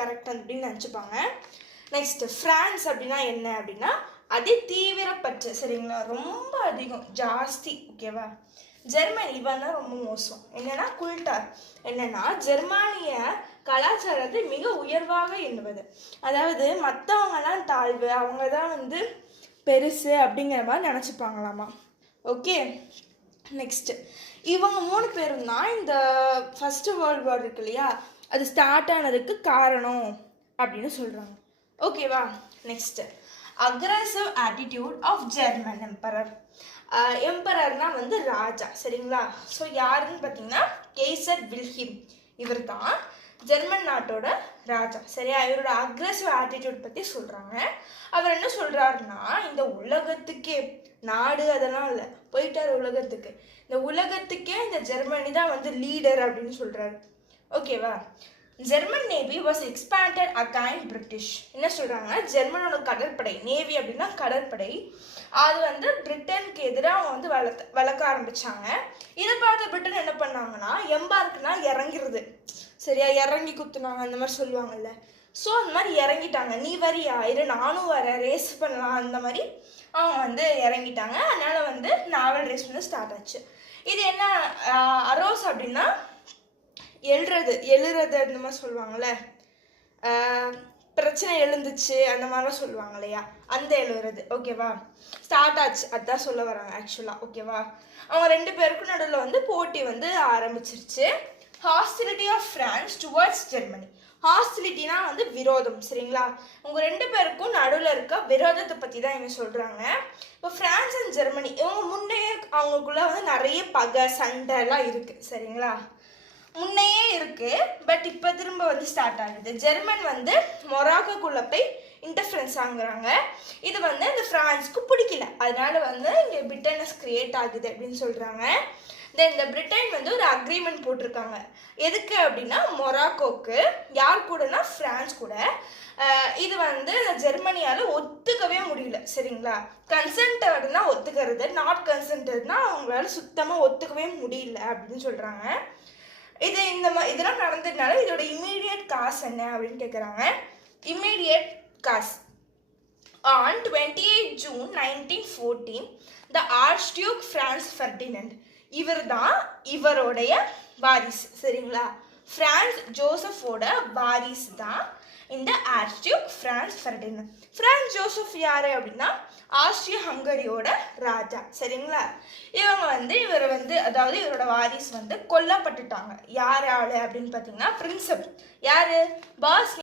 Correct அப்படின்னு நினச்சிப்பாங்க. Next France அப்படின்னா என்ன அப்படின்னா அதே தீவிரப்பற்று, சரிங்களா, ரொம்ப அதிகம் ஜாஸ்தி. ஓகேவா. ஜெர்மனி இவன் தான் ரொம்ப மோசம். என்னன்னா குல்டார், என்னன்னா ஜெர்மானிய கலாச்சாரத்தை மிக உயர்வாக எண்ணுவது. அதாவது மற்றவங்கலாம் தாழ்வு, அவங்க தான் வந்து பெருசு அப்படிங்கிற மாதிரி நினச்சிப்பாங்களாமா. ஓகே. நெக்ஸ்ட் இவங்க 3 பேரும் தான் இந்த ஃபர்ஸ்ட் வேர்ல்டு வார் இருக்கு இல்லையா, அது ஸ்டார்ட் ஆனதுக்கு காரணம் அப்படின்னு சொல்கிறாங்க. ஓகேவா. Next aggressive attitude of German emperor. எம்பரர்னா வந்து ராஜா, சரிங்களா. ஸோ யாருன்னு பார்த்தீங்கன்னா கெய்சர் வில்ஹிம், இவர் தான் ஜெர்மன் நாட்டோட ராஜா, சரியா. இவரோட அக்ரெசிவ் ஆட்டிடியூட் பற்றி சொல்கிறாங்க. அவர் என்ன சொல்கிறாருன்னா, இந்த உலகத்துக்கே நாடு அதெல்லாம் இல்லை, போயிட்டார் உலகத்துக்கு, இந்த உலகத்துக்கே இந்த ஜெர்மனி தான் வந்து லீடர் அப்படின்னு சொல்கிறாரு. ஓகேவா. German navy was expanded against British. என்ன சொல்கிறாங்க, ஜெர்மனோட கடற்படை, நேவி அப்படின்னா கடற்படை, அது வந்து பிரிட்டனுக்கு எதிராக அவங்க வந்து வளர்க்க ஆரம்பித்தாங்க. இதை பார்த்த பிரிட்டன் என்ன பண்ணாங்கன்னா, எம்பார்க்னா இறங்கிறது, சரியா, இறங்கி குத்துனாங்க அந்த மாதிரி சொல்லுவாங்கல்ல. ஸோ அந்த மாதிரி இறங்கிட்டாங்க. நீ வரியா, இரு நானும் வரேன், ரேஸ் பண்ணலாம், அந்த மாதிரி அவங்க வந்து இறங்கிட்டாங்க. அதனால் வந்து நாவல் ரேஸ் வந்து ஸ்டார்ட் ஆச்சு. இது என்ன அரோஸ் அப்படின்னா எழுறது அந்த மாதிரி சொல்லுவாங்கள்ல, பிரச்சனை எழுந்துச்சு அந்த மாதிரிலாம் சொல்லுவாங்க இல்லையா, அந்த எழுதுறது. ஓகேவா. ஸ்டார்ட் ஆச்சு, அதுதான் சொல்ல வராங்க ஆக்சுவலாக. ஓகேவா. அவங்க 2 பேருக்கும் நடுவில் வந்து போட்டி வந்து ஆரம்பிச்சிருச்சு. Hostility of France towards Germany. ஹாஸ்டிலிட்டினா வந்து விரோதம், சரிங்களா. உங்கள் 2 பேருக்கும் நடுவில் இருக்க விரோதத்தை பற்றி தான் இவங்க சொல்கிறாங்க. இப்போ ஃப்ரான்ஸ் அண்ட் ஜெர்மனி இவங்க முன்னே அவங்களுக்குள்ள வந்து நிறைய பகை சண்டை எல்லாம் இருக்குது, சரிங்களா. முன்னையே இருக்கு, பட் இப்போ திரும்ப வந்து ஸ்டார்ட் ஆகுது. ஜெர்மன் வந்து மொராக்கோக்குள்ள போய் இன்டர்ஃபரன்ஸ் ஆகுறாங்க. இது வந்து இந்த ஃப்ரான்ஸ்க்கு பிடிக்கல, அதனால வந்து இங்கே பிரிட்டனஸ் கிரியேட் ஆகுது அப்படின்னு சொல்கிறாங்க. தென் இந்த பிரிட்டன் வந்து ஒரு அக்ரிமெண்ட் போட்டிருக்காங்க. எதுக்கு அப்படின்னா மொராக்கோக்கு, யார் கூடனா ஃப்ரான்ஸ் கூட. இது வந்து ஜெர்மனியால் ஒத்துக்கவே முடியல, சரிங்களா. கன்சென்டட்னா ஒத்துக்கிறது, நாட் கன்சென்டட்னா அவங்களால சுத்தமாக ஒத்துக்கவே முடியல அப்படின்னு சொல்கிறாங்க. இதெல்லாம் நடந்ததுனால இதோட இமீடியட் காஸ் என்ன அப்படின்னு கேட்குறாங்க. Immediate cause on 28 June 1914 the Archduke Franz Ferdinand, இவர் தான் இவருடைய வாரிசு, சரிங்களா. பிரான்ஸ் ஜோசஃபோட வாரிசு தான் இந்த ஆர்ச்டியூக் பிரான்ஸ் ஃபெர்டினண்ட். பிரான்ஸ் ஜோசப் யாரு அப்படின்னா ஆஸ்ட்ரியா ஹங்கரியோட ராஜா, சரிங்களா. இவங்க வந்து இவர் வந்து அதாவது இவரோட வாரிசு வந்து கொல்லப்பட்டுட்டாங்க. யார் ஆளு அப்படின்னு பார்த்தீங்கன்னா பிரின்சப் யாரு, பாஸ்